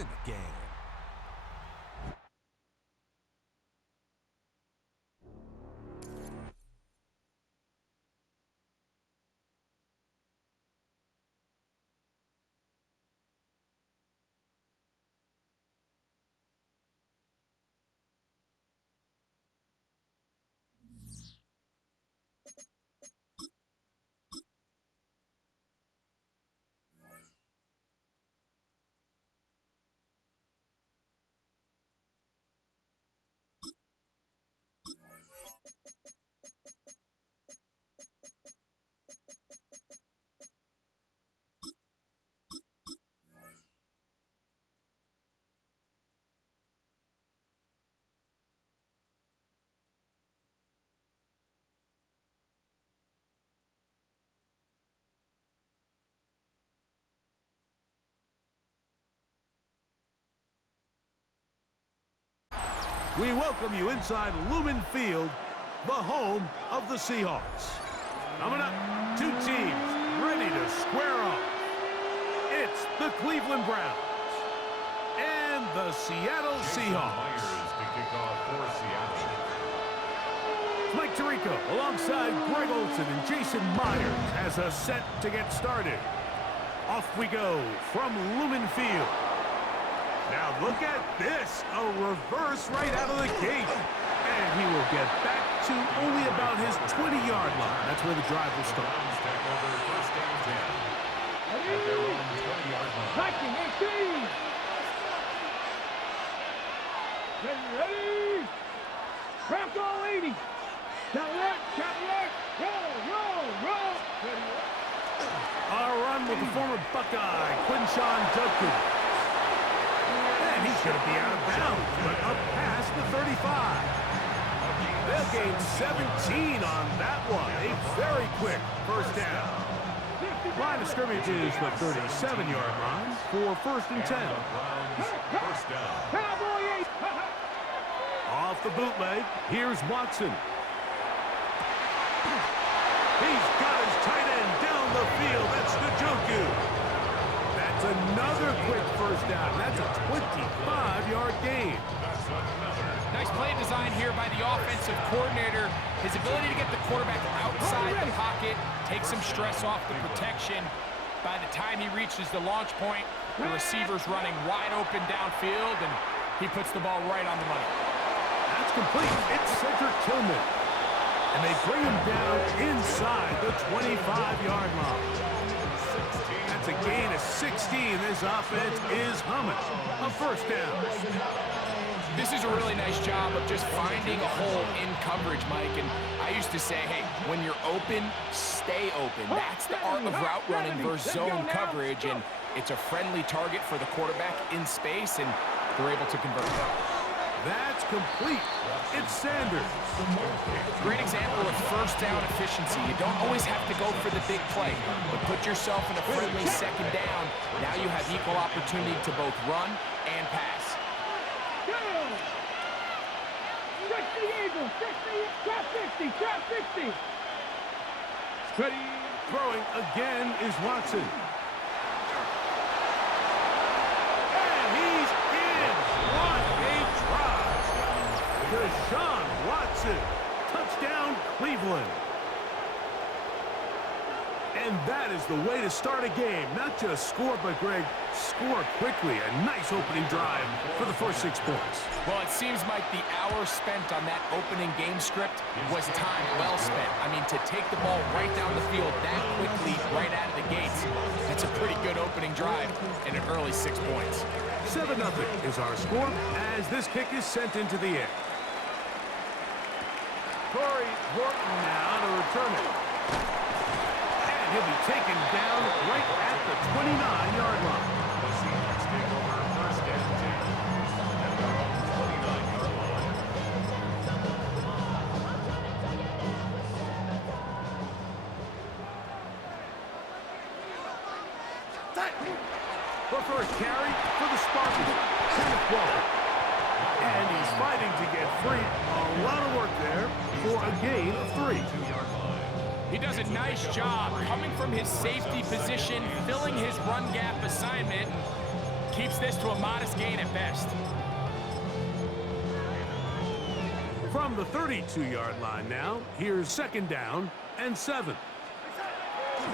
in the game. We welcome you inside Lumen Field, the home of the Seahawks. Coming up, two teams ready to square off. It's the Cleveland Browns and the Seattle Seahawks. To kick off for Seattle. Mike Tirico alongside Greg Olsen and Jason Myers has us set to get started. Off we go from Lumen Field. Now look at this, a reverse right out of the gate. And he will get back to only about his 20-yard line. That's where the drive will start. Take over first down 10. At their own 20-yard line. Attacking 18. Ready? Craft all 80. Cadillac, roll. Ready? Our run with the former Buckeye, Quinshawn Judkins. And he's going to be out of bounds, but up past the 35. They'll gain 17 on that one. A very quick first down. Line of scrimmage is the 37-yard line for first and 10. First down. Cowboy 8. Off the bootleg, here's Watson. He's got his tight end down the field. That's Njoku. That's another quick first down. That's a 25-yard gain. Nice play design here by the offensive coordinator. His ability to get the quarterback outside the pocket, take some stress off the protection. By the time he reaches the launch point, the receiver's running wide open downfield, and he puts the ball right on the money. That's complete. It's Cedric Tillman. And they bring him down inside the 25-yard line. That's a gain of 16. This offense is humming. A first down. This is a really nice job of just finding a hole in coverage, Mike. And I used to say, hey, when you're open, stay open. That's the art of route running versus zone coverage. And it's a friendly target for the quarterback in space, and they're able to convert. That's complete. It's Sanders. Great example of first down efficiency. You don't always have to go for the big play, but put yourself in a friendly second down. Now you have equal opportunity to both run and pass. Trap 60. Ready? Throwing again is Watson. And he's in. What a try. Deshaun Watson. Touchdown, Cleveland. And that is the way to start a game. Not just score, but, Greg, score quickly. A nice opening drive for the first 6 points. Well, it seems like the hour spent on that opening game script was time well spent. I mean, to take the ball right down the field that quickly, right out of the gates, that's a pretty good opening drive and an early 6 points. 7-0 is our score as this kick is sent into the air. Corey Horton now to return it. And he'll be taken down right at the 29-yard line. The Seahawks take over first and 10 at their own 29-yard line. The first carry for the Spartans, Kenneth Walker. And he's fighting to get free. A lot of work there for a gain of 3. 2-yard line. He does a nice job coming from his safety position, filling his run gap assignment. Keeps this to a modest gain at best. From the 32-yard line now, here's 2nd down and 7.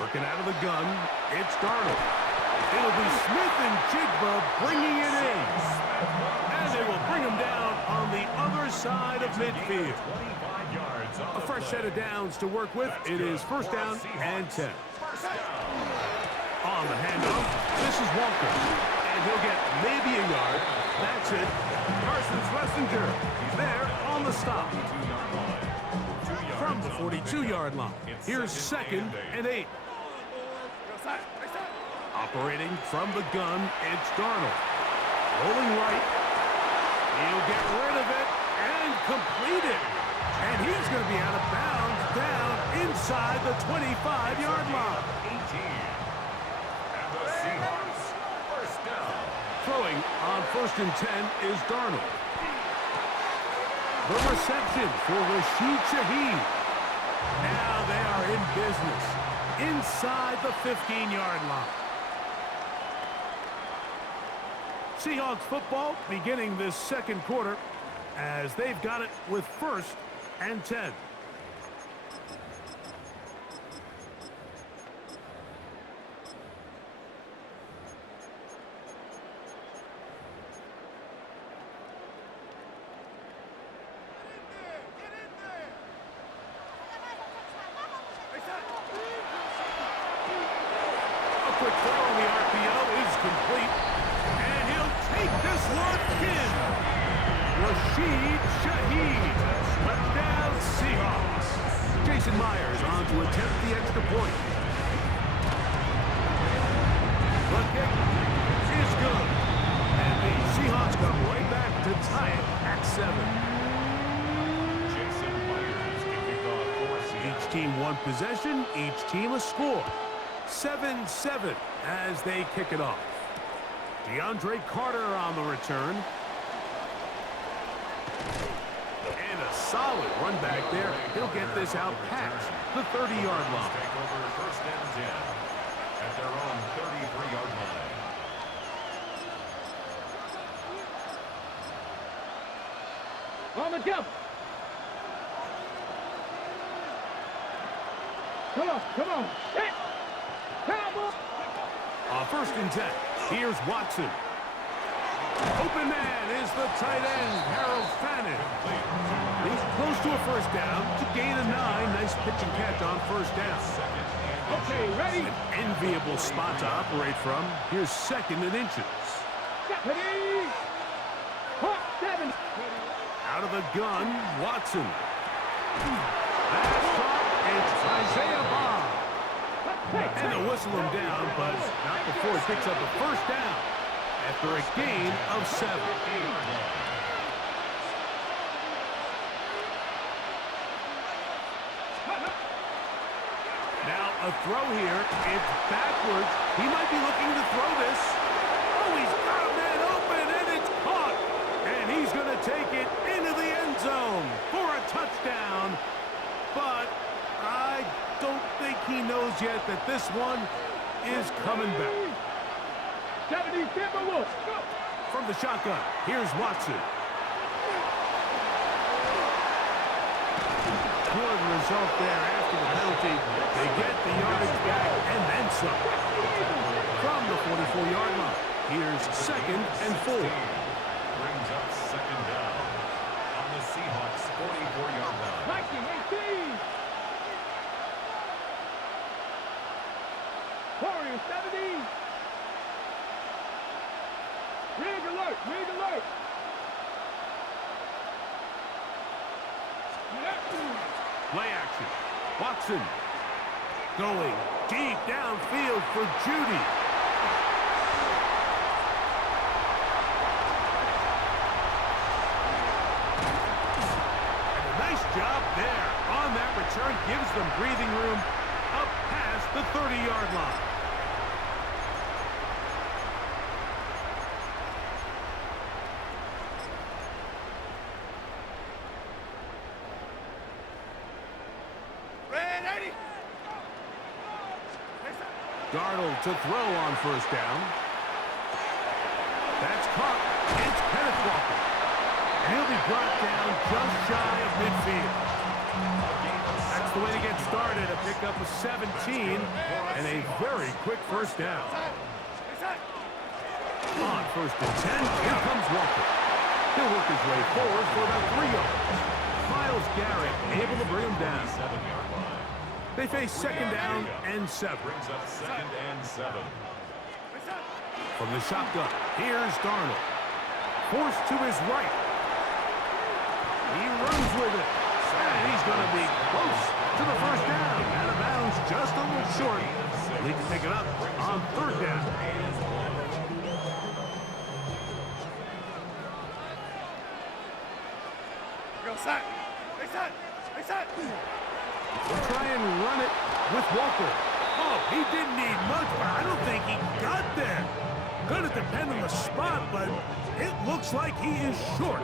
Working out of the gun, it's Darnold. It'll be Smith and Jigba bringing it in. And they will bring him down on the other side of midfield. A fresh set of downs to work with. It is 1st down and 10. On the handoff, this is Walker. And he'll get maybe a yard. That's it. Carson Schlesinger. He's there on the stop. From the 42-yard line, here's 2nd and 8. Operating from the gun, it's Darnold. Rolling right. He'll get rid of it and complete it. And he's going to be out of bounds down inside the 25-yard line. 18. And the Seahawks, 1st down. Throwing on 1st and 10 is Darnold. The reception for Rashid Shaheed. Now they are in business inside the 15-yard line. Seahawks football beginning this 2nd quarter as they've got it with 1st and 10. A quick throw on the RPO is complete. And he'll take this one in. Rashid Shaheed. Touchdown Seahawks. Jason Myers on to attempt the extra point. The kick is good. And the Seahawks come right back to tie it at 7. Jason Myers kicking off for Seattle. Each team one possession, each team a score. 7-7 as they kick it off. DeAndre Carter on the return. And a solid run back there. He'll get this out past the 30-yard line. Take over 1st and 10 at their own 33-yard line. On the jump. Come on. Hit. Cowboy. On 1st and 10, here's Watson. Open man is the tight end, Harold Fannin. He's close to a 1st down to gain a 9. Nice pitch and catch on 1st down. Okay, ready. An enviable spot to operate from. Here's 2nd and inches. Ready. Hot 7. Out of the gun, Watson. That's caught. It's Isaiah Bond. And they'll whistle him down, but not before he picks up a 1st down after a gain of 7. Now a throw here. It's backwards. He might be looking to throw this. Oh, he's got a man open, and it's caught. And he's going to take it into the end zone for a touchdown. But I don't think he knows yet that this one is coming back. 70 Timberwolves. Go. From the shotgun, here's Watson. Good result there after the penalty. They get the yardage back and then some. From the 44-yard line, here's 2nd and 4. Brings up 2nd down on the Seahawks 44-yard line. Viking 18. Warriors 70. Rig alert. Play action. Watson going deep downfield for Judy. And a nice job there on that return. Gives them breathing room up past the 30-yard line. Darnold to throw on 1st down. Walker. And he'll be brought down just shy of midfield. That's the way to get started. A pickup of 17 and a very quick first down. On first and 10, here comes Walker. He'll work his way forward for about 3 yards. Myles Garrett able to bring him down. They face second down and 7. Brings up second and 7. From the shotgun, here's Darnold. Forced to his right. He runs with it. And he's going to be close to the first down. Out of bounds, just a little short. He can pick it up on third down. We'll try and run it with Walker. Oh, he didn't need much, but I don't think he got there. Gonna depend on the spot, but it looks like he is short.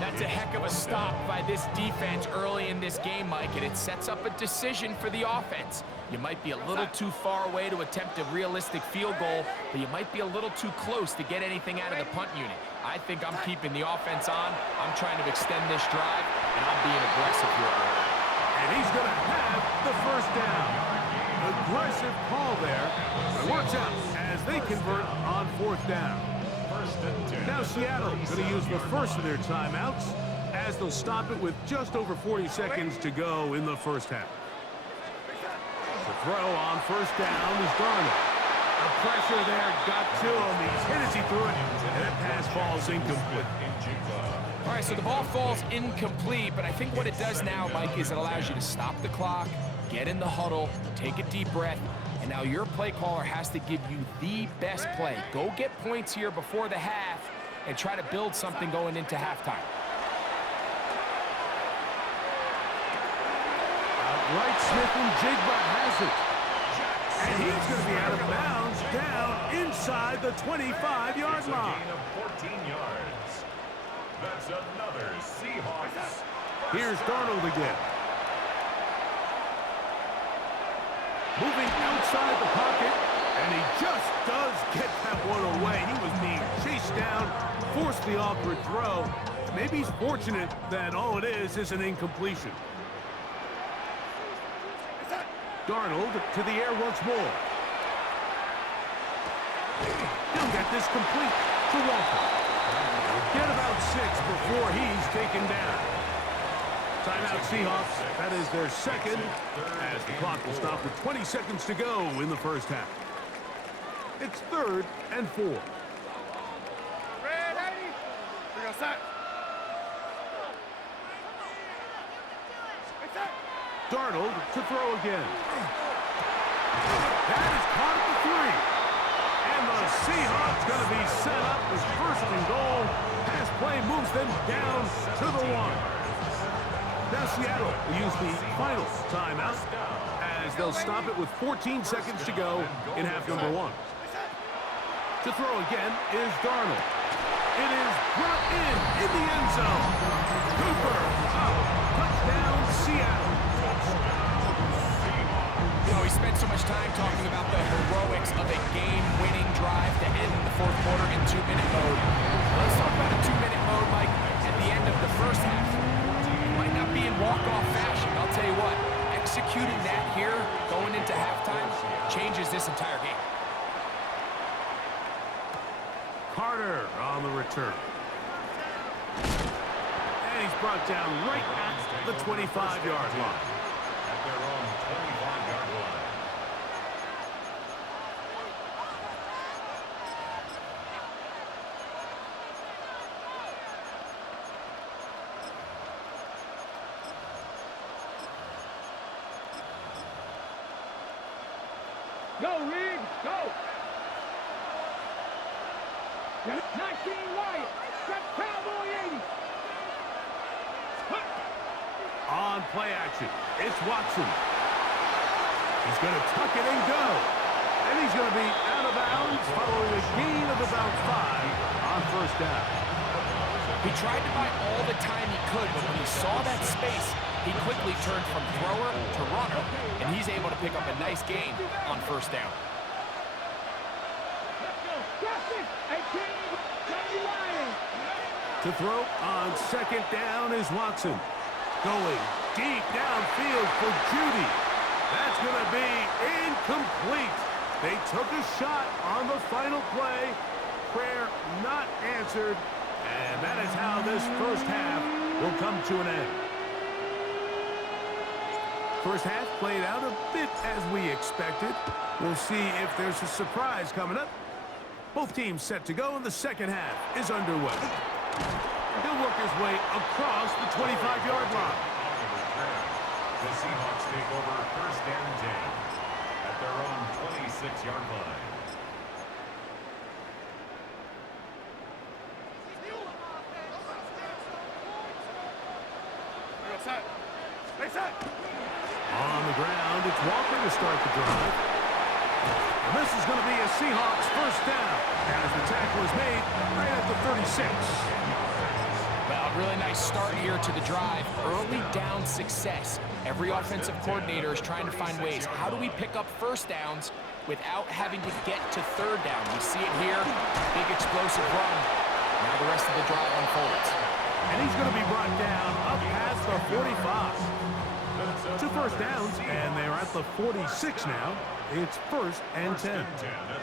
That's a heck of a stop by this defense early in this game, Mike, and it sets up a decision for the offense. You might be a little too far away to attempt a realistic field goal, but you might be a little too close to get anything out of the punt unit. I think I'm keeping the offense on. I'm trying to extend this drive, and I'm being aggressive here. And he's going to have the first down. Aggressive call there. It works out as they convert on fourth down. Now Seattle going to use the first of their timeouts as they'll stop it with just over 40 seconds to go in the first half. The throw on first down is Darnold. The pressure there got to him. He's hit as he threw it, and that pass falls incomplete. All right, so the ball falls incomplete, but I think what it does now, Mike, is it allows you to stop the clock, get in the huddle, take a deep breath, and now your play caller has to give you the best play. Go get points here before the half and try to build something going into halftime. Right, Smith-Njigba has it. And he's going to be out of bounds down inside the 25-yard line. Gain of 14 yards. That's another Seahawks. Here's Darnold again. Moving outside the pocket, and he just does get that one away. He was being chased down, forced the awkward throw. Maybe he's fortunate that all it is an incompletion. Darnold to the air once more. He'll get this complete to Walker. He'll get about 6 before he's taken down. Timeout Seahawks. That is their second, as the clock will stop with 20 seconds to go in the first half. It's 3rd and 4. Darnold to throw again. That is caught at the 3. And the Seahawks going to be set up with first and goal. Pass play moves them down to the 1. Now Seattle will use the final timeout as they'll stop it with 14 seconds to go in half number 1. To throw again is Darnold. It is brought in the end zone. Cooper up. Touchdown Seattle. You know, we spent so much time talking about the heroics of a game-winning drive to end the fourth quarter in 2-minute mode. Let's talk about a 2-minute mode, Mike, at the end of the first half. It might not be in walk-off fashion. I'll tell you what, executing that here, going into halftime, changes this entire game. Carter on the return. And he's brought down right at the 25-yard line. At their own 25-yard line. Go, Reed, go! 19 Wyatt, got Cowboy 80. On play action, it's Watson. He's going to tuck it and go. And he's going to be out of bounds following a gain of about 5 on first down. He tried to buy all the time he could, but when he saw that space, he quickly turned from thrower to runner, and he's able to pick up a nice gain on first down. Let's go, Justin, 18, Tony Ryan. To throw on second down is Watson. Going deep downfield for Judy. That's going to be incomplete. They took a shot on the final play. Prayer not answered. And that is how this first half will come to an end. First half played out a bit as we expected. We'll see if there's a surprise coming up. Both teams set to go, and the second half is underway. He'll work his way across the 25-yard line. The Seahawks take over first and 10 at their own 26-yard line. On the ground, it's Walker to start the drive. And this is going to be a Seahawks first down as the tackle is made right at the 36. Well, really nice start here to the drive. Early down success. Every offensive coordinator is trying to find ways. How do we pick up first downs without having to get to third down? We see it here. Big explosive run. Now the rest of the drive unfolds. And he's going to be brought down up past the 45. 2 first downs, and they're at the 46 now. It's first and 10. At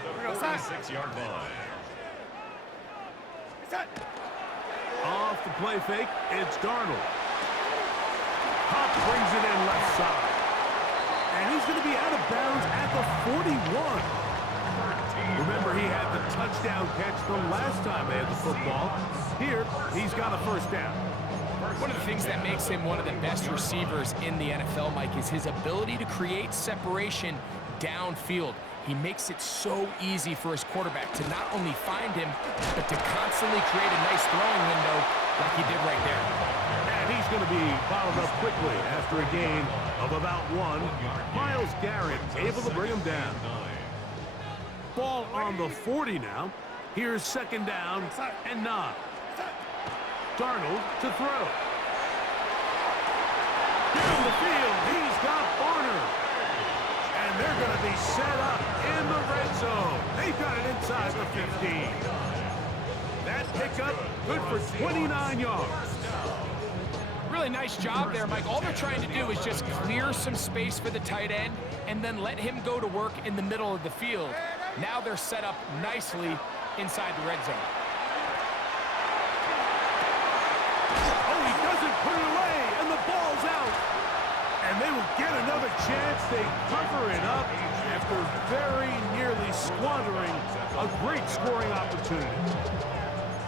the 46-yard line. Off the play fake, it's Darnold. Hupp brings it in left side. And he's going to be out of bounds at the 41. Remember, he had the touchdown catch the last time they had the football. Here, he's got a first down. One of the things that makes him one of the best receivers in the NFL, Mike, is his ability to create separation downfield. He makes it so easy for his quarterback to not only find him, but to constantly create a nice throwing window like he did right there. And he's going to be bottled up quickly after a gain of about 1. Myles Garrett able to bring him down. Ball on the 40 now. Here's second down and 9. Darnold to throw. Down the field, he's got Barner. And they're going to be set up in the red zone. They've got it inside the 15. That pickup good for 29 yards. Really nice job there, Mike. All they're trying to do is just clear some space for the tight end and then let him go to work in the middle of the field. Now they're set up nicely inside the red zone. Oh, he doesn't put it away, and the ball's out. And they will get another chance. They cover it up after very nearly squandering a great scoring opportunity.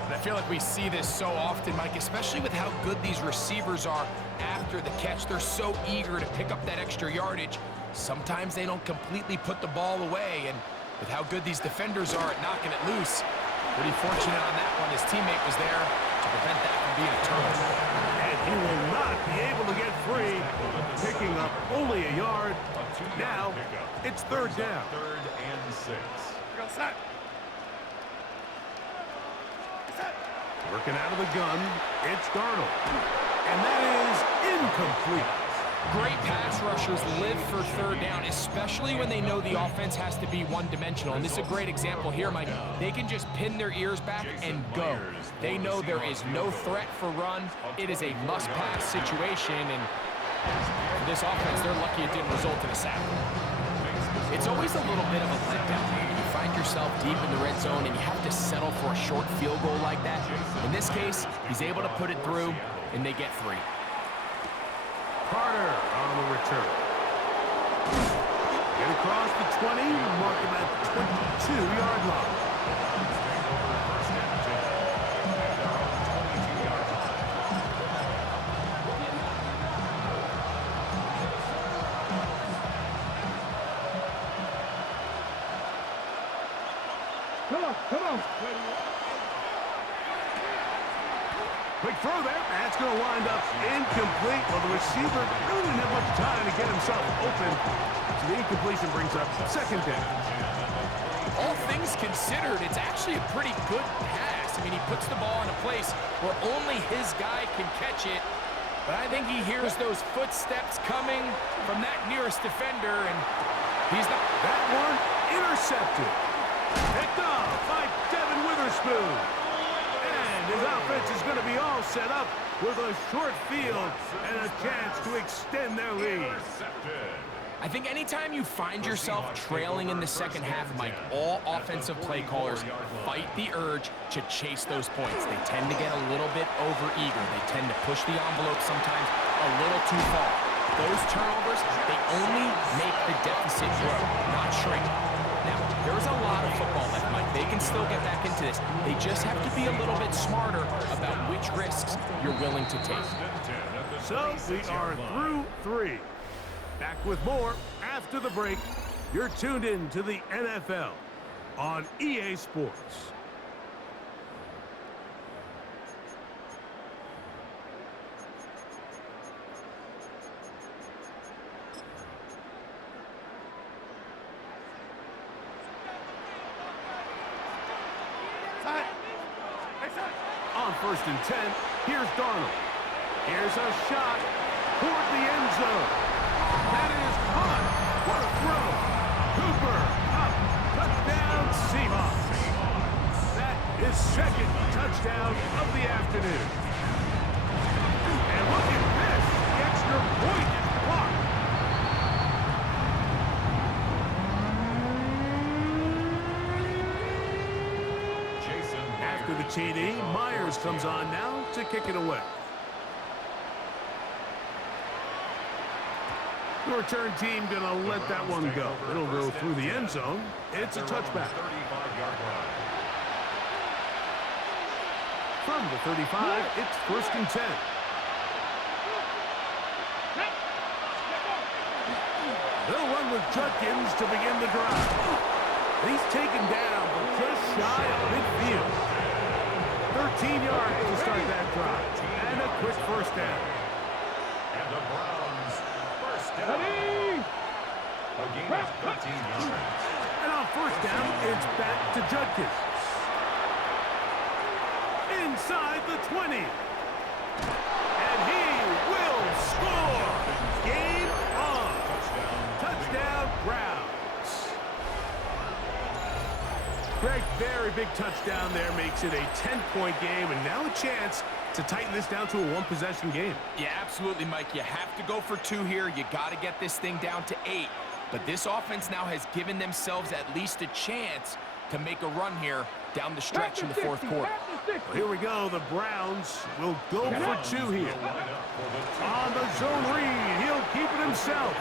And I feel like we see this so often, Mike, especially with how good these receivers are after the catch. They're so eager to pick up that extra yardage. Sometimes they don't completely put the ball away, and with how good these defenders are at knocking it loose, pretty fortunate on that one. His teammate was there to prevent that from being a turnover. And he will not be able to get free, picking up only a yard. Now, it's third down. Third and 6. Working out of the gun, it's Darnold. And that is incomplete. Great pass rushers live for third down, especially when they know the offense has to be one-dimensional. And this is a great example here, Mike. They can just pin their ears back and go. They know there is no threat for run. It is a must-pass situation, and for this offense, they're lucky it didn't result in a sack. It's always a little bit of a letdown when you find yourself deep in the red zone and you have to settle for a short field goal like that. In this case, he's able to put it through, and they get 3. Carter on the return. Get across the 20, mark him at the 22-yard line. First and 10 at their own 22-yard line. Come on. Quick throw there. That's going to wind up incomplete. Well, the receiver really didn't have much time to get himself open. So the incompletion brings up second down. All things considered, it's actually a pretty good pass. I mean, he puts the ball in a place where only his guy can catch it. But I think he hears those footsteps coming from that nearest defender, and he's not. That one intercepted. Picked up by Devin Witherspoon. And And his offense is going to be all set up with a short field and a chance to extend their lead. I think anytime you find yourself trailing in the second half, Mike, all offensive play callers fight the urge to chase those points. They tend to get a little bit overeager. They tend to push the envelope sometimes a little too far. Those turnovers, they only make the deficit grow, not shrink. Now, there's a lot of football left, Mike. They can still get back into this. They just have to be a little bit smarter about which risks you're willing to take. So we are through 3. Back with more after the break. You're tuned in to the NFL on EA Sports. On 1st and 10, here's Darnold. Here's a shot toward the end zone. That is caught. What a throw. Cooper up. Touchdown, Seahawks. That is second touchdown of the afternoon. And look at this. The extra point is blocked. After the TD, Myers comes on now to kick it away. The return team going to let that one go. It'll go through the end zone. It's a touchback. From the 35, it's 1st and 10. They'll run with Judkins to begin the drive. He's taken down, but just shy of midfield. 13 yards to start that drive. And a quick first down. And the Browns first down. A gain of 13 yards. And on first down, it's back to Judkins. Inside the 20. And he will score. Game on. Touchdown, Browns. Greg, very big touchdown there makes it a 10-point game, and now a chance to tighten this down to a one-possession game. Yeah, absolutely, Mike. You have to go for 2 here. You got to get this thing down to 8. But this offense now has given themselves at least a chance to make a run here down the stretch in the 4th quarter. Well, here we go. The Browns will go for 2 here. On the zone read, he'll keep it himself.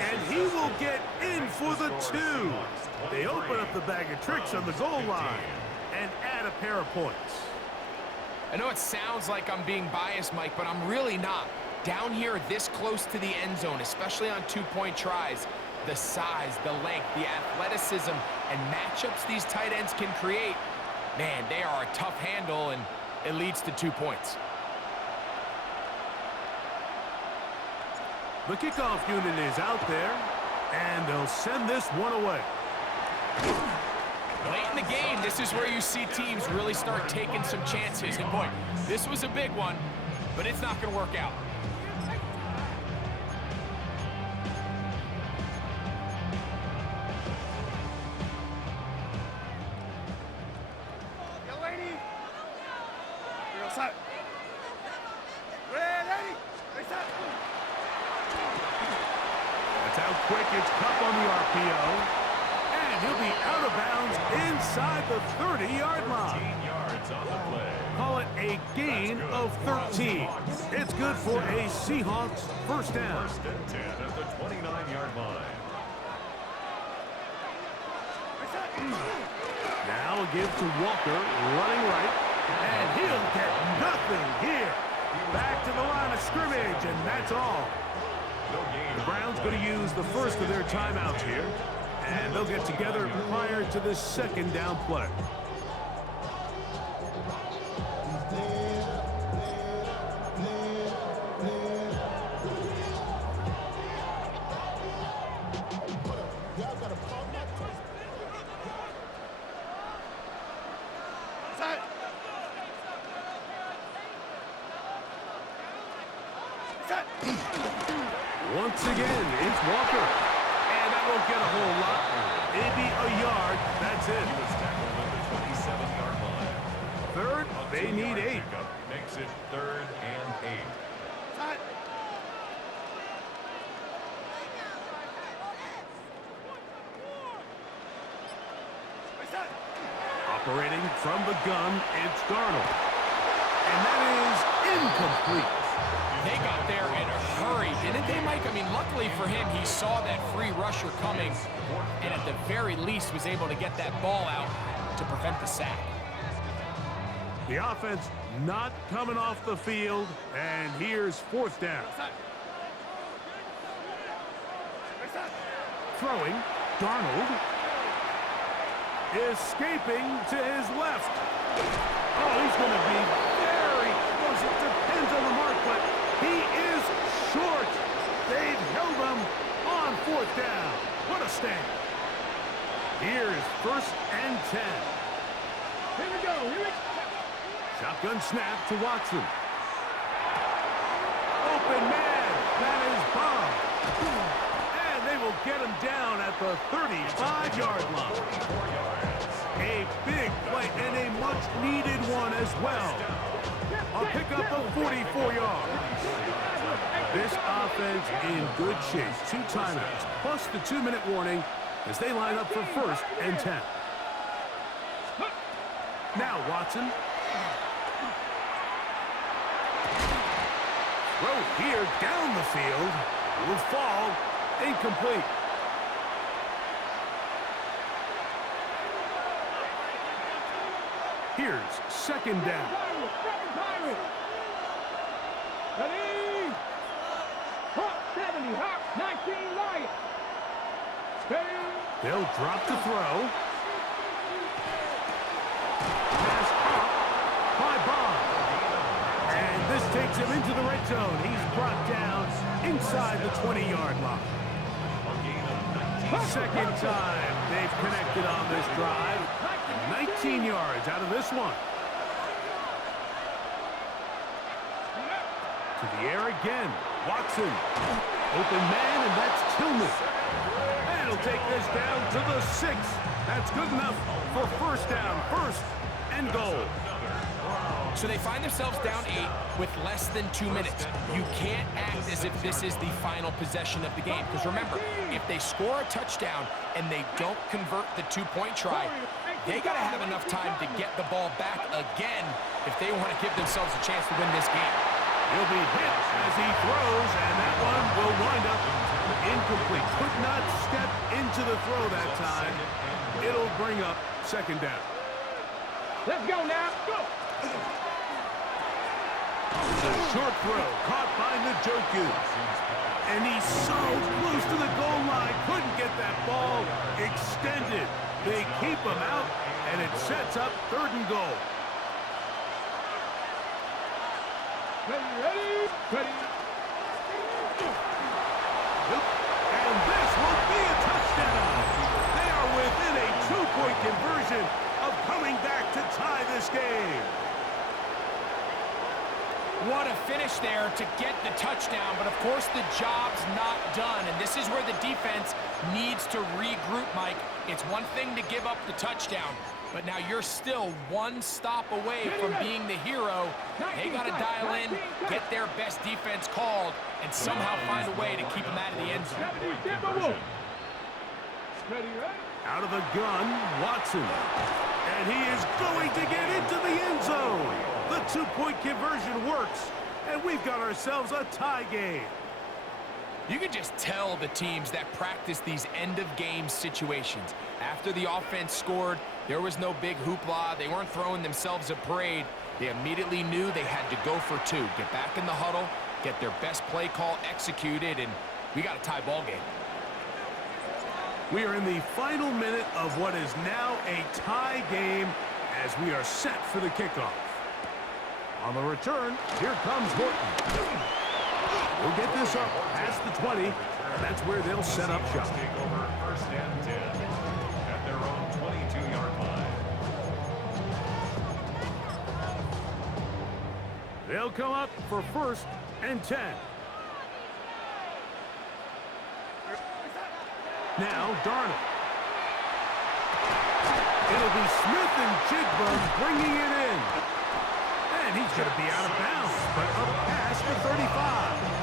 And he will get in for the 2. They open up the bag of tricks on the goal line and add a pair of points. I know it sounds like I'm being biased, Mike, but I'm really not. Down here this close to the end zone, especially on 2-point tries, the size, the length, the athleticism, and matchups these tight ends can create, man, they are a tough handle, and it leads to 2 points. The kickoff unit is out there, and they'll send this one away. Late in the game, this is where you see teams really start taking some chances. And boy, this was a big one, but it's not going to work out. That's how quick it's Cup on the RPO. And he'll be out of bounds inside the 30-yard line. 13 yards on the play. Call it a gain of 13. It's good for a Seahawks first down. 1st and 10 at the 29-yard line. Now a give to Walker, running right. And he'll get nothing here. Back to the line of scrimmage, and that's all. The Browns going to use the first of their timeouts here. And they'll get together prior to the 2nd down play. Once again, it's Walker. And that won't get a whole lot. Maybe a yard. That's it. He was tackled at the 27-yard line. third. They need 8. Makes it 3rd and 8. Operating from the gun, it's Darnold. And that is incomplete. They got there in a hurry, didn't they, Mike? I mean, luckily for him, he saw that free rusher coming and at the very least was able to get that ball out to prevent the sack. The offense not coming off the field, and here's 4th down. Throwing, Darnold. Escaping to his left. Oh, he's going to be very close. It depends on the mark, but he is short. They've held him on 4th down. What a stand. Here's 1st and 10. Here we go. Here we go. Shotgun snap to Watson. Open man. That is Bob. And they will get him down at the 35-yard line. A big play and a much-needed one as well. I'll pick up a 44 yards. This offense in good shape. 2 timeouts, plus the 2-minute warning as they line up for 1st and 10. Now Watson. Throw here down the field. Will fall. Incomplete. Here's 2nd down. Ready? Hawk 70, Hawk 19, Lion. Stay. They'll drop to throw. Pass caught by Bond. And this takes him into the red zone. He's brought down inside the 20-yard line. 2nd time they've connected on this drive. 19 yards out of this one. To the air again. Watson. Open man, and that's Tillman. And he'll take this down to the 6. That's good enough for 1st down. 1st and goal. So they find themselves down 8 with less than 2 minutes. You can't act as if this is the final possession of the game. Because remember, if they score a touchdown and they don't convert the 2-point try, they got to have enough time to get the ball back again if they want to give themselves a chance to win this game. He'll be hit as he throws, and that one will wind up incomplete. Could not step into the throw that time. It'll bring up 2nd down. Let's go now. Go. The short throw caught by Njoku. And he's so close to the goal line. Couldn't get that ball extended. They keep him out, and it sets up 3rd and goal. Ready? Ready? And this will be a touchdown. They are within a 2-point conversion of coming back to tie this game. What a finish there to get the touchdown, but of course the job's not done, and this is where the defense needs to regroup, Mike. It's one thing to give up the touchdown, but now you're still 1 stop away from being the hero. They got to dial in, get their best defense called, and somehow find a way to keep them out of the end zone. Out of the gun, Watson. And he is going to get into the end zone. The 2-point conversion works, and we've got ourselves a tie game. You can just tell the teams that practice these end-of-game situations. After the offense scored, there was no big hoopla. They weren't throwing themselves a parade. They immediately knew they had to go for 2. Get back in the huddle, get their best play call executed, and we got a tie ball game. We are in the final minute of what is now a tie game as we are set for the kickoff. On the return, here comes Horton. We'll get this up past the 20, and that's where they'll set up shop. Take over 1st and 10 at their own 22-yard line. They'll come up for 1st and 10. Now Darnold. It'll be Smith and Jigba bringing it in. And he's going to be out of bounds, but up past the 35.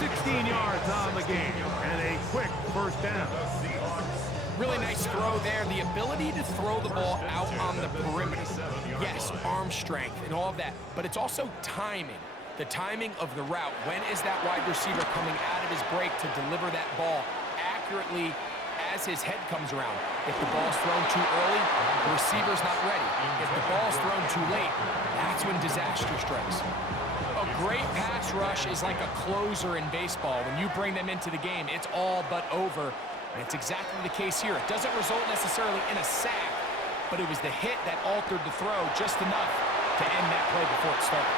16 yards on the game, and a quick first down. Really nice throw there. The ability to throw the ball out on the perimeter. Yes, arm strength and all of that, but it's also timing. The timing of the route. When is that wide receiver coming out of his break to deliver that ball accurately as his head comes around? If the ball's thrown too early, the receiver's not ready. If the ball's thrown too late, that's when disaster strikes. A great pass rush is like a closer in baseball. When you bring them into the game, it's all but over. And it's exactly the case here. It doesn't result necessarily in a sack, but it was the hit that altered the throw just enough to end that play before it started.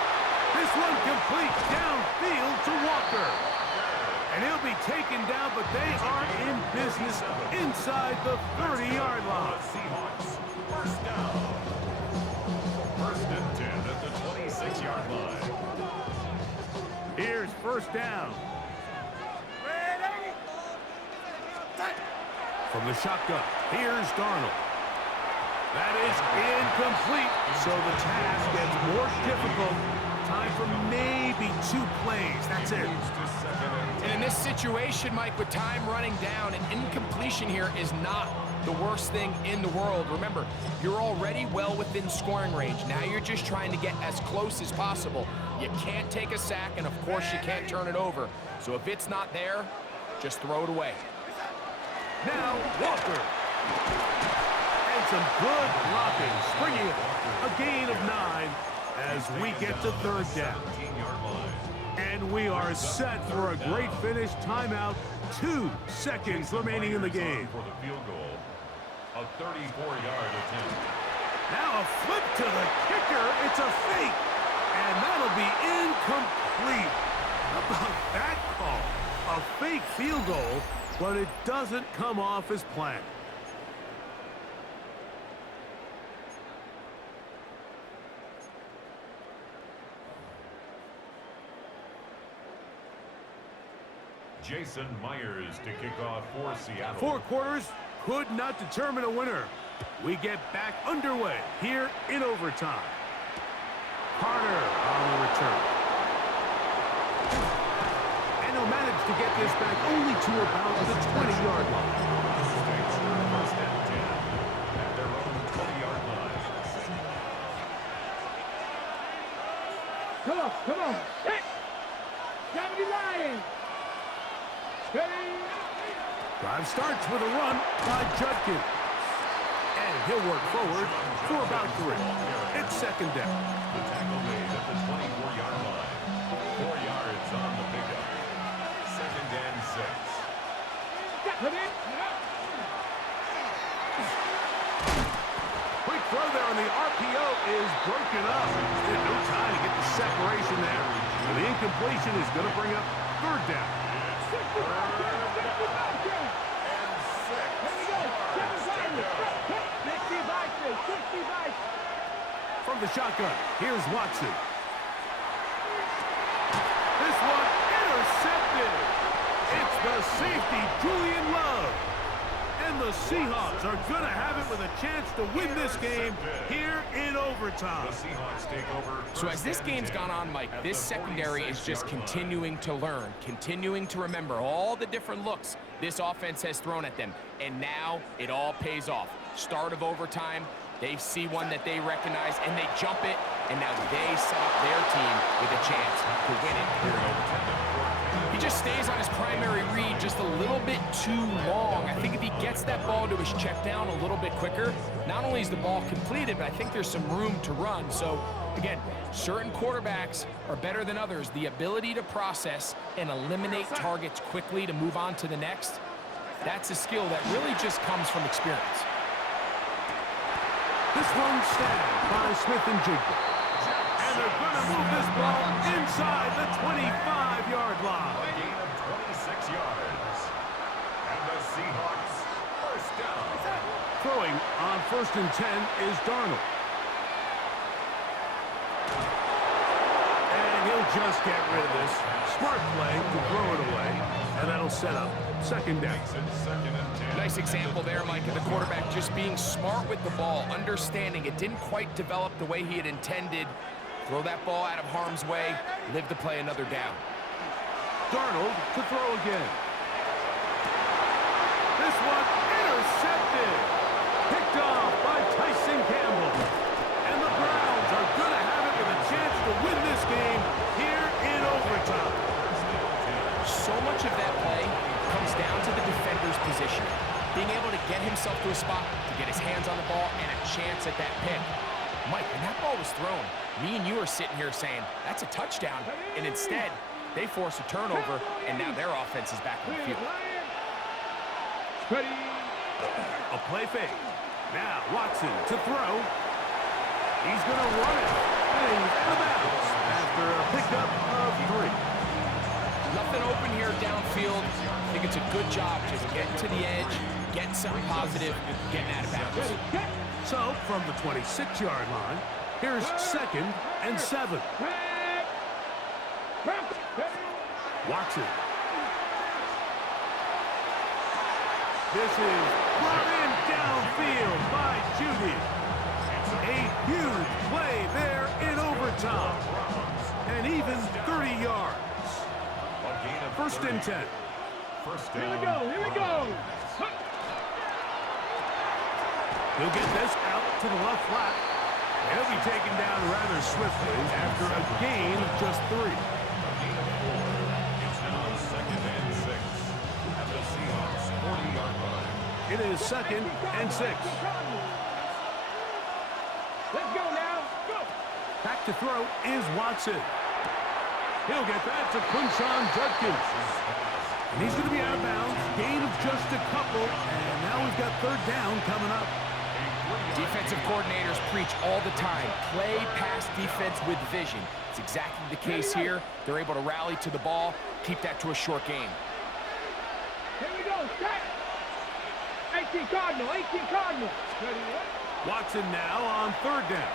This one complete downfield to Walker. And he'll be taken down, but they are in business inside the 30-yard line. Seahawks, first down. First and 10 at the 26-yard line. Here's first down. From the shotgun, here's Darnold. That is incomplete, so the task gets more difficult. Time for maybe 2 plays. That's it. And in this situation, Mike, with time running down, an incompletion here is not the worst thing in the world. Remember, you're already well within scoring range. Now you're just trying to get as close as possible. You can't take a sack, and of course you can't turn it over. So if it's not there, just throw it away. Now Walker. And some good blocking, springing it. A gain of 9 as we get to third down. 17-yard line. And we are set for a great finish. Timeout. 2 seconds remaining in the game. For the field goal, a 34-yard attempt. Now a flip to the kicker. It's a fake. And that'll be incomplete. How about that call? A fake field goal, but it doesn't come off as planned. Jason Myers to kick off for Seattle. 4 quarters could not determine a winner. We get back underway here in overtime. Carter on the return. And he'll manage to get this back only to about the 20-yard line. First and 10 at their own 20-yard line. Come on. Hit. Johnny Lions. Steady. Drive starts with a run by Judkins. And he'll work forward for about 3. It's second down. The tackle made at the 24-yard line. 4 yards on the pickup. Second and 6. Quick throw there on the RPO is broken up. There's no time to get the separation there. And the incompletion is going to bring up third down. From the shotgun, here's Watson. This one intercepted. It's the safety, Julian Love. And the Seahawks are going to have it with a chance to win this game here in overtime. The Seahawks take over. So as this game's gone on, Mike, this secondary is just continuing to learn, continuing to remember all the different looks this offense has thrown at them. And now it all pays off. Start of overtime, they see one that they recognize, and they jump it, and now they set up their team with a chance to win it here in overtime. He just stays on his primary read just a little bit too long. I think if he gets that ball to his check down a little bit quicker, not only is the ball completed, but I think there's some room to run. So, again, certain quarterbacks are better than others. The ability to process and eliminate targets quickly to move on to the next, that's a skill that really just comes from experience. This one snagged by Smith and Jigba. And they're going to move this ball inside the 25-yard line. A gain of 26 yards. And the Seahawks first down. Throwing on first and 10 is Darnold. And he'll just get rid of this. Smart play to throw it away, and that'll set up second down. Nice example there, Mike, of the quarterback just being smart with the ball, understanding it didn't quite develop the way he had intended. Throw that ball out of harm's way, live to play another down. Darnold to throw again. This one intercepted. Picked off by Tyson Campbell. And the Browns are going to have it with a chance to win this game here in overtime. So much of that play comes down to the defender's position. Being able to get himself to a spot, to get his hands on the ball, and a chance at that pick. Mike, when that ball was thrown, me and you are sitting here saying, that's a touchdown. And instead, they force a turnover, and now their offense is back on the field. A play fake. Now Watson to throw. He's going to run it. And he's out of bounds after a pickup of 3. Nothing open here downfield. I think it's a good job just getting to the edge, getting something positive, getting out of bounds. So, from the 26-yard line, here's 2nd and 7. Watson. This is brought in downfield by Judy. A huge play there in overtime. And even 30 yards. 1st and 10. Here we go. He'll get this out to the left flat. He'll be taken down rather swiftly after a gain of just 3. It's now 2nd and 6 at the Seahawks 40-yard line. It is 2nd and 6. Let's go now. Go. Back to throw is Watson. He'll get that to Quinshon Judkins. And he's going to be out of bounds. Gain of just a couple. And now we've got 3rd down coming up. Defensive coordinators preach all the time, play pass defense with vision. It's exactly the case here. They're able to rally to the ball, keep that to a short game. Here we go. Set. 18 Cardinal. Watson now on 3rd down.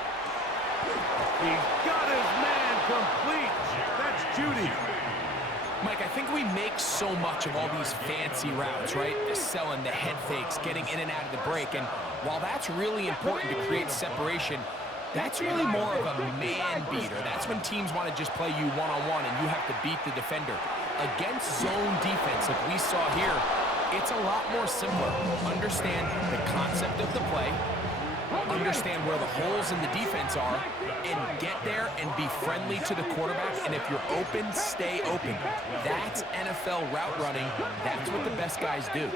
He's got his man complete. That's Judy. Mike, I think we make so much of all these fancy routes, right? The selling, the head fakes, getting in and out of the break. And while that's really important to create separation, that's really more of a man beater. That's when teams want to just play you one-on-one and you have to beat the defender. Against zone defense, like we saw here, it's a lot more simpler. Understand the concept of the play, understand where the holes in the defense are, and get there and be friendly to the quarterback. And if you're open, stay open. That's NFL route running. That's what the best guys do.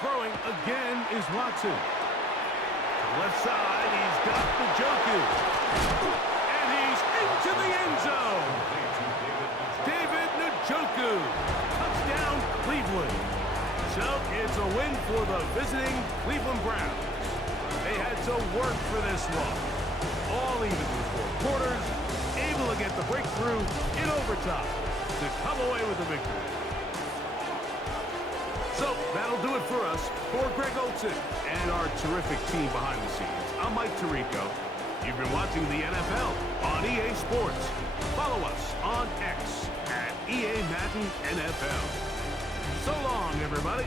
Throwing again is Watson. Left side, he's got the Njoku. And he's into the end zone. David Njoku. Touchdown, Cleveland. So it's a win for the visiting Cleveland Browns. They had to work for this one. All even through 4 quarters, able to get the breakthrough in overtime to come away with the victory. So that'll do it for us. For Greg Olsen and our terrific team behind the scenes, I'm Mike Tirico. You've been watching the NFL on EA Sports. Follow us on X at EA Madden NFL. So long, everybody.